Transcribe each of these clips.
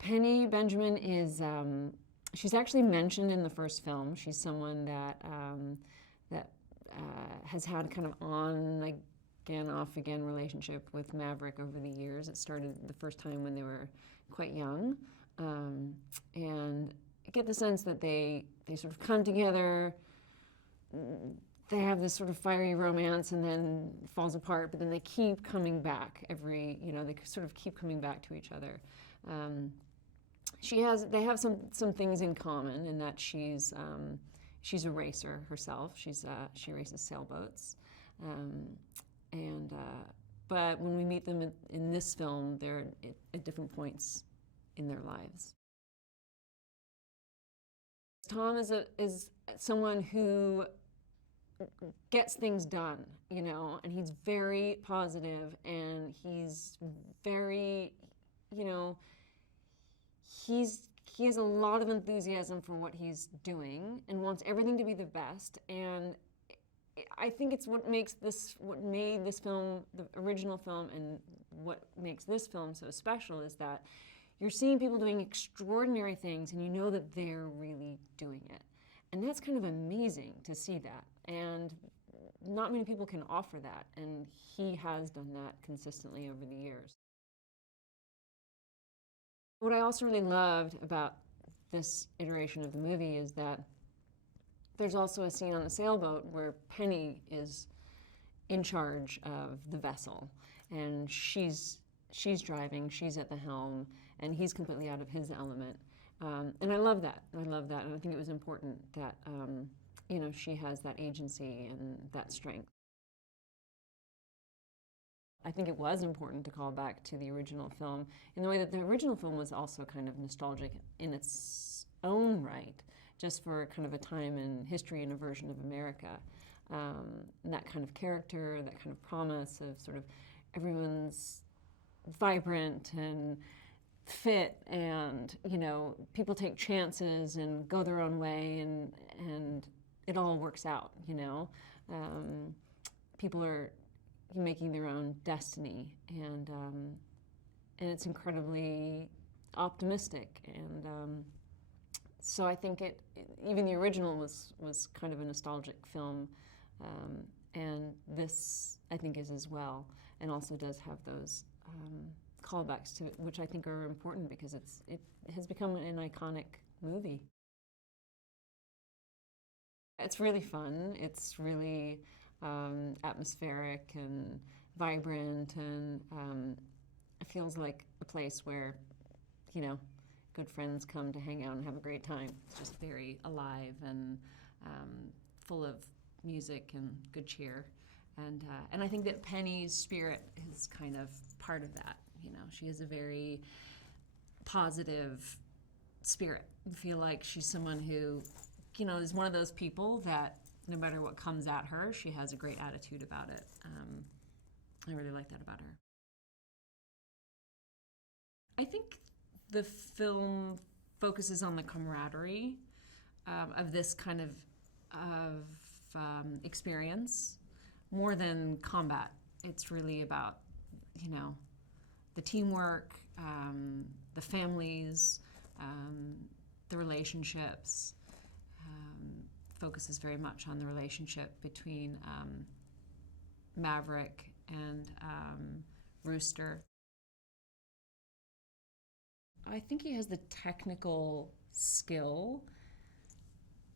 Penny Benjamin is, she's actually mentioned in the first film. She's someone that has had kind of on again, off again relationship with Maverick over the years. It started the first time when they were quite young. And I get the sense that they sort of come together, they have this sort of fiery romance and then falls apart, but then they keep coming back they sort of keep coming back to each other. They have some things in common in that she's a racer herself. She races sailboats. But when we meet them in this film, they're at different points in their lives. Tom is someone who gets things done, and he's very positive, and he's very, he has a lot of enthusiasm for what he's doing and wants everything to be the best. And I think it's what made this film, the original film, and what makes this film so special is that you're seeing people doing extraordinary things and you know that they're really doing it. And that's kind of amazing to see that. And not many people can offer that, and he has done that consistently over the years. What I also really loved about this iteration of the movie is that there's also a scene on the sailboat where Penny is in charge of the vessel, and she's driving, she's at the helm, and he's completely out of his element. And I love that. And I think it was important that she has that agency and that strength. I think it was important to call back to the original film in the way that the original film was also kind of nostalgic in its own right, just for kind of a time in history and a version of America. And that kind of character, that kind of promise of sort of everyone's vibrant and fit, and people take chances and go their own way, and it all works out. People are making their own destiny, and it's incredibly optimistic. And so I think even the original was kind of a nostalgic film, and this I think is as well, and also does have those callbacks to it, which I think are important because it has become an iconic movie. It's really fun. It's really atmospheric and vibrant, and it feels like a place where, good friends come to hang out and have a great time. It's just very alive and full of music and good cheer. And I think that Penny's spirit is kind of part of that. She has a very positive spirit. I feel like she's someone who, is one of those people that no matter what comes at her, she has a great attitude about it. I really like that about her. I think the film focuses on the camaraderie of this kind of experience more than combat. It's really about, the teamwork, the families, the relationships. Focuses very much on the relationship between Maverick and Rooster. I think he has the technical skill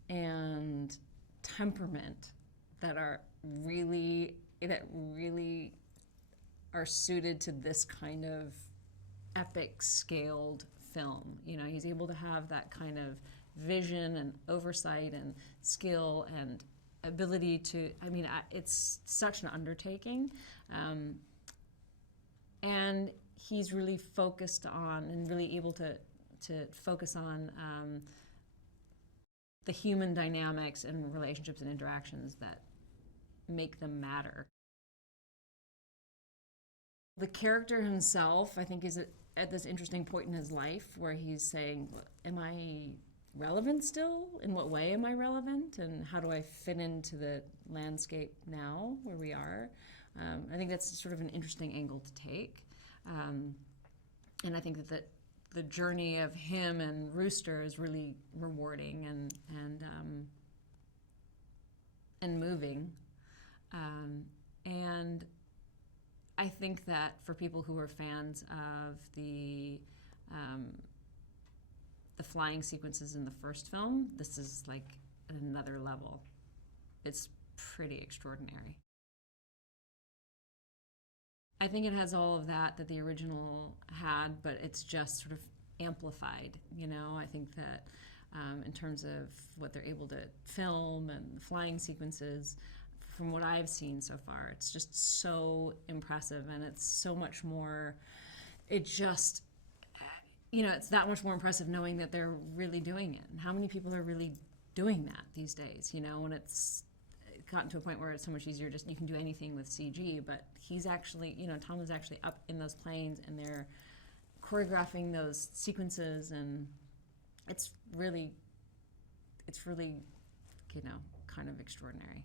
and temperament that really are suited to this kind of epic scaled film. He's able to have that kind of vision and oversight and skill and ability to, it's such an undertaking. And he's really focused on and really able to focus on the human dynamics and relationships and interactions that make them matter. The character himself, I think, is at this interesting point in his life where he's saying, am I relevant still? In what way am I relevant? And how do I fit into the landscape now where we are? I think that's sort of an interesting angle to take. And I think that the journey of him and Rooster is really rewarding and moving. And I think that for people who are fans of the flying sequences in the first film, this is like another level. It's pretty extraordinary. I think it has all of that the original had, but it's just sort of amplified. I think that in terms of what they're able to film and the flying sequences, from what I've seen so far, it's just so impressive, and it's so much more. It just, it's that much more impressive knowing that they're really doing it, and how many people are really doing that these days. And it's gotten to a point where it's so much easier. Just you can do anything with CG, but he's actually, Tom is actually up in those planes, and they're choreographing those sequences, and it's really, kind of extraordinary.